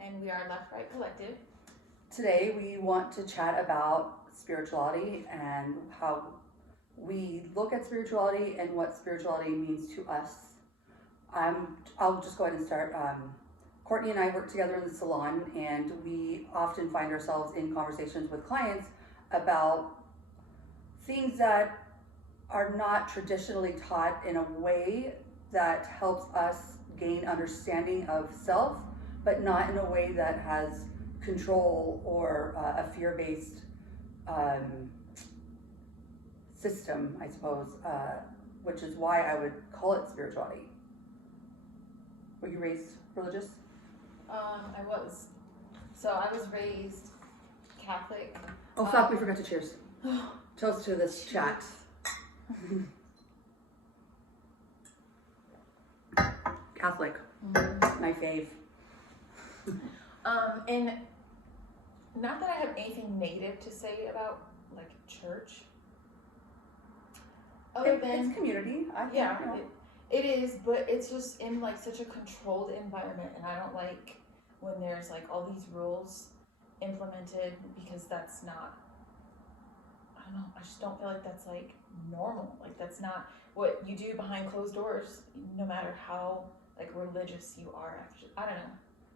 and we are Left Right Collective. Today we want to chat about spirituality and how we look at spirituality and what spirituality means to us. I'll just go ahead and start. Courtney and I work together in the salon, and we often find ourselves in conversations with clients about things that are not traditionally taught in a way that helps us gain understanding of self, but not in a way that has control or a fear-based system, I suppose, which is why I would call it spirituality. Were you raised religious? I was. So I was raised Catholic. Oh fuck, we forgot to cheers. Toast to this chat. Catholic, my fave. And not that I have anything negative to say about like church. Other than it's community. I think, yeah, you know. it is, but it's just in like such a controlled environment, and I don't like when there's like all these rules implemented because that's not. I don't know. I just don't feel like that's like normal. Like that's not what you do behind closed doors, no matter how like religious you are. Actually, I don't know.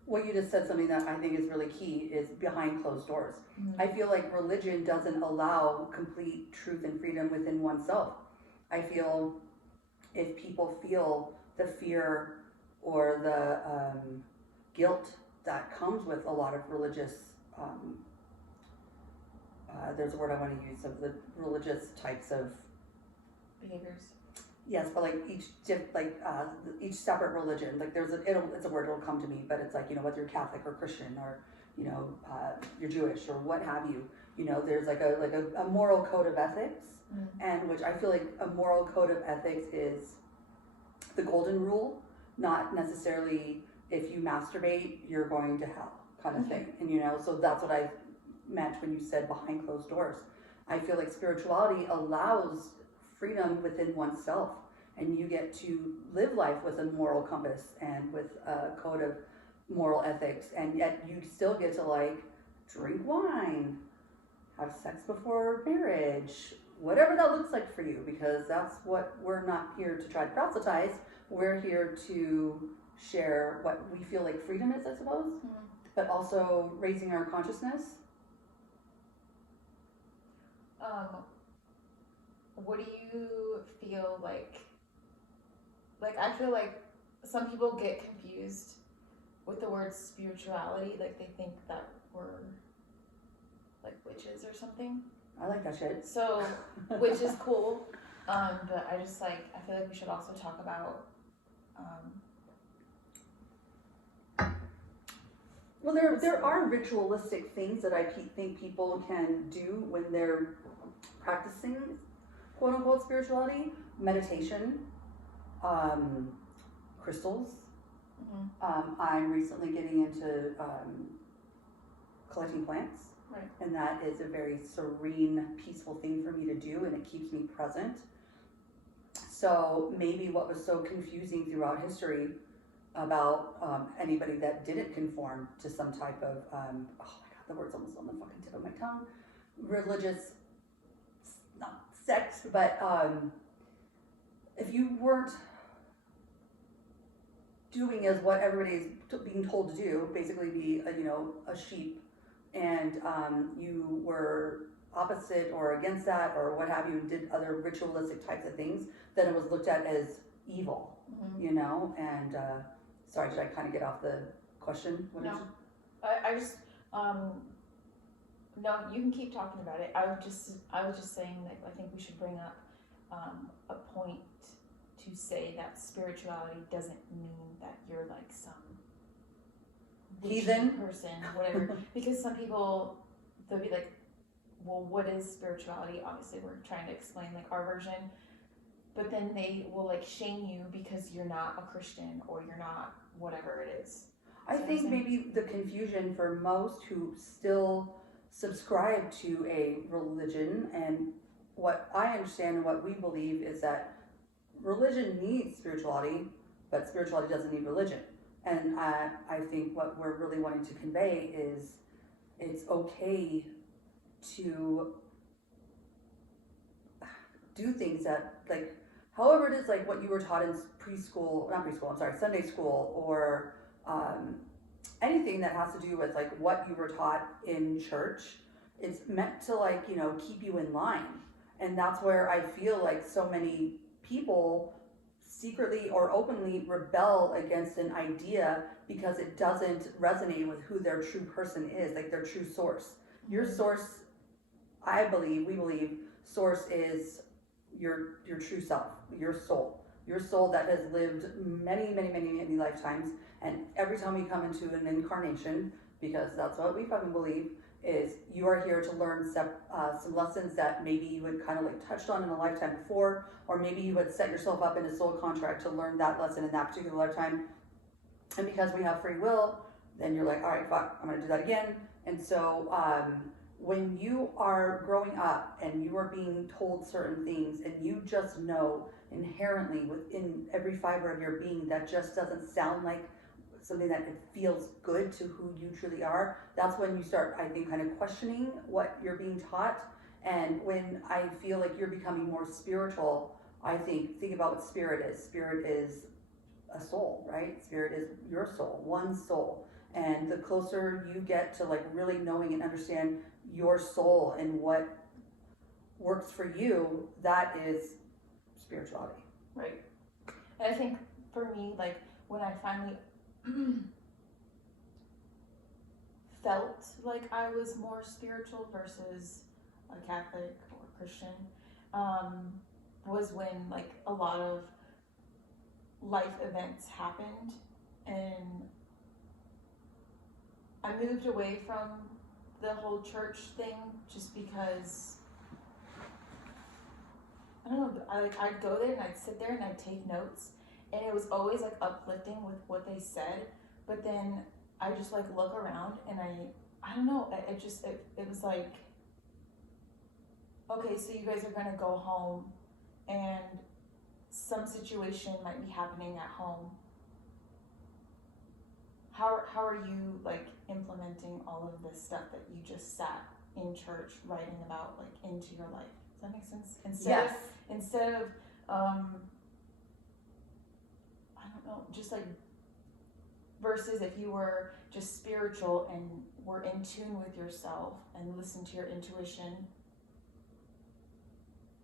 Well, you just said something that I think is really key, is behind closed doors. Mm-hmm. I feel like religion doesn't allow complete truth and freedom within oneself. I feel if people feel the fear or the guilt that comes with a lot of religious, there's a word I want to use, of the religious types of Behaviors. yes, but like each separate religion, like it's a word, it'll come to me, but it's like, you know, whether you're Catholic or Christian or, you know, you're Jewish or what have you, you know, there's like a moral code of ethics, and which I feel like a moral code of ethics is the golden rule, not necessarily if you masturbate, you're going to hell kind of thing. And, you know, so that's what I meant when you said behind closed doors. I feel like spirituality allows freedom within oneself, and you get to live life with a moral compass and with a code of moral ethics, and yet you still get to like drink wine, have sex before marriage, whatever that looks like for you, because that's what we're not here to try to proselytize. We're here to share what we feel like freedom is, I suppose, but also raising our consciousness. What do you feel like I feel like some people get confused with the word spirituality, like they think that we're like witches or something. I like that shit. So, which is cool, but I just like, I feel like we should also talk about well, there are ritualistic things that I think people can do when they're practicing quote unquote spirituality. Meditation, crystals. I'm recently getting into collecting plants, right, and that is a very serene, peaceful thing for me to do, and it keeps me present. So maybe what was so confusing throughout history about anybody that didn't conform to some type of oh my god, the word's almost on the fucking tip of my tongue, religious, not sect, but if you weren't doing as what everybody's being told to do, basically be a sheep, and you were opposite or against that or what have you, and did other ritualistic types of things, then it was looked at as evil, you know. And sorry, did I kind of get off the question? No, I just no, you can keep talking about it. I was just saying that I think we should bring up a point to say that spirituality doesn't mean that you're like some heathen person, whatever. Because some people, they'll be like, well, what is spirituality? Obviously, we're trying to explain like our version, but then they will like shame you because you're not a Christian or you're not whatever it is. I think maybe the confusion for most who still subscribe to a religion, and what I understand and what we believe is that religion needs spirituality, but spirituality doesn't need religion. And I think what we're really wanting to convey is it's okay to do things that, like, however it is, like what you were taught in preschool, not preschool, I'm sorry, Sunday school, or anything that has to do with like what you were taught in church. It's meant to, like, you know, keep you in line. And that's where I feel like so many people secretly or openly rebel against an idea because it doesn't resonate with who their true person is, like their true source. Your source, I believe, we believe, source is your true self, your soul that has lived many lifetimes. And every time we come into an incarnation, because that's what we fucking believe, is you are here to learn some lessons that maybe you had kind of like touched on in a lifetime before, or maybe you had set yourself up in a soul contract to learn that lesson in that particular lifetime. And because we have free will, then you're like, all right, fuck, I'm gonna do that again. And so when you are growing up and you are being told certain things and you just know inherently within every fiber of your being that just doesn't sound like something that it feels good to who you truly are, that's when you start, I think, kind of questioning what you're being taught. And when I feel like you're becoming more spiritual, I think about what spirit is. Spirit is a soul, right? Spirit is your soul, one soul. And the closer you get to like really knowing and understand your soul and what works for you, that is spirituality. Right. And I think for me, like when I finally felt like I was more spiritual versus a Catholic or Christian, was when like a lot of life events happened and I moved away from the whole church thing just because I don't know, I'd go there and I'd sit there and I'd take notes and it was always like uplifting with what they said, but then I just like look around and I don't know, it was like, okay, so you guys are gonna go home and some situation might be happening at home. How are you like implementing all of this stuff that you just sat in church writing about like into your life? Does that make sense? Instead of I don't know, just like versus if you were just spiritual and were in tune with yourself and listen to your intuition.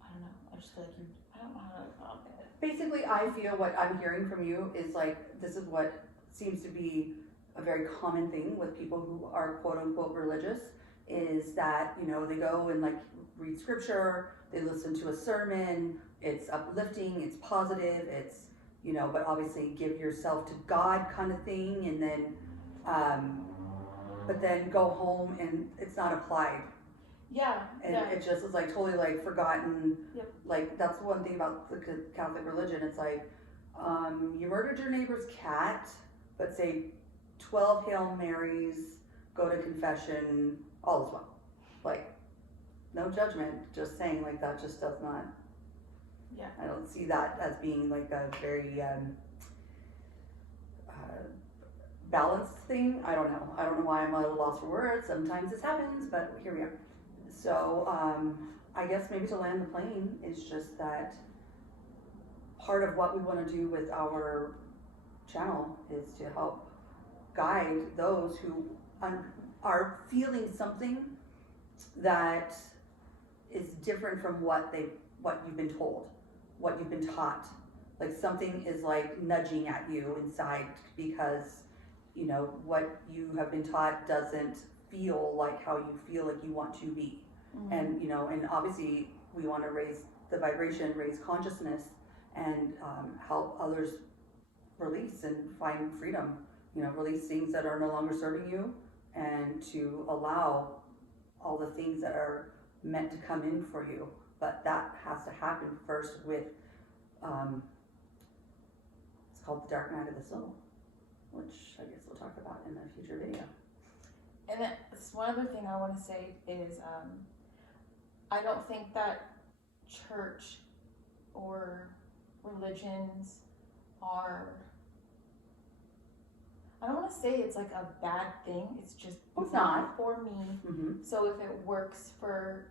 I don't know. I just feel like I don't know how to Basically, I feel what I'm hearing from you is like, this is what seems to be a very common thing with people who are quote unquote religious, is that, you know, they go and like read scripture, they listen to a sermon, it's uplifting, it's positive, it's, you know, but obviously give yourself to God kind of thing, and then but then go home and it's not applied. Yeah. And yeah. it just is like totally like forgotten. Yep. Like that's one thing about the Catholic religion. It's like you murdered your neighbor's cat, but say 12 Hail Marys, go to confession, all is well. Like, no judgment, just saying like that just does not. Yeah. I don't see that as being like a very balanced thing. I don't know why I'm a little lost for words. Sometimes this happens, but here we are. So I guess maybe to land the plane is just that part of what we want to do with our channel is to help guide those who are feeling something that is different from what you've been told, what you've been taught. Like something is like nudging at you inside because, you know, what you have been taught doesn't feel like how you feel like you want to be. Mm-hmm. And, you know, and obviously we want to raise the vibration, raise consciousness, and help others release and find freedom. You know, release things that are no longer serving you, and to allow all the things that are meant to come in for you. But that has to happen first with, it's called the dark night of the soul, which I guess we'll talk about in a future video. And that's one other thing I want to say is, I don't think that church or religions are to say it's like a bad thing. It's just It's not for me. Mm-hmm. So if it works for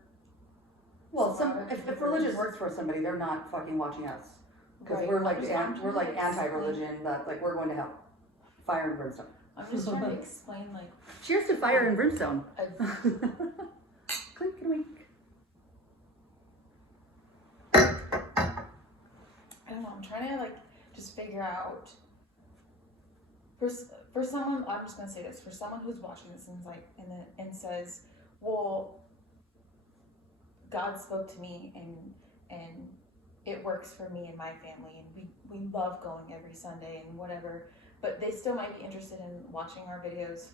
Well, if religion works for somebody, they're not fucking watching us because we're like anti-religion. That like we're going to hell, fire and brimstone. I'm just trying to explain like. Cheers to fire and brimstone. Clink and wink. I don't know. I'm trying to like just figure out. For someone, I'm just gonna say this. For someone who's watching this and like and says, well, God spoke to me and it works for me and my family and we love going every Sunday and whatever, but they still might be interested in watching our videos.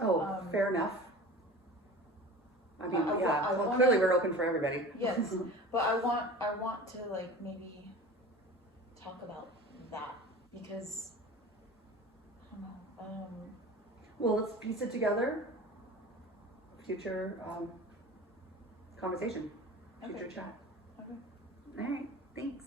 Oh, fair enough. I mean, clearly we're open for everybody. Yes, but I want to like maybe talk about that because I don't know. Well, let's piece it together. Future conversation, future chat. Okay. All right, thanks.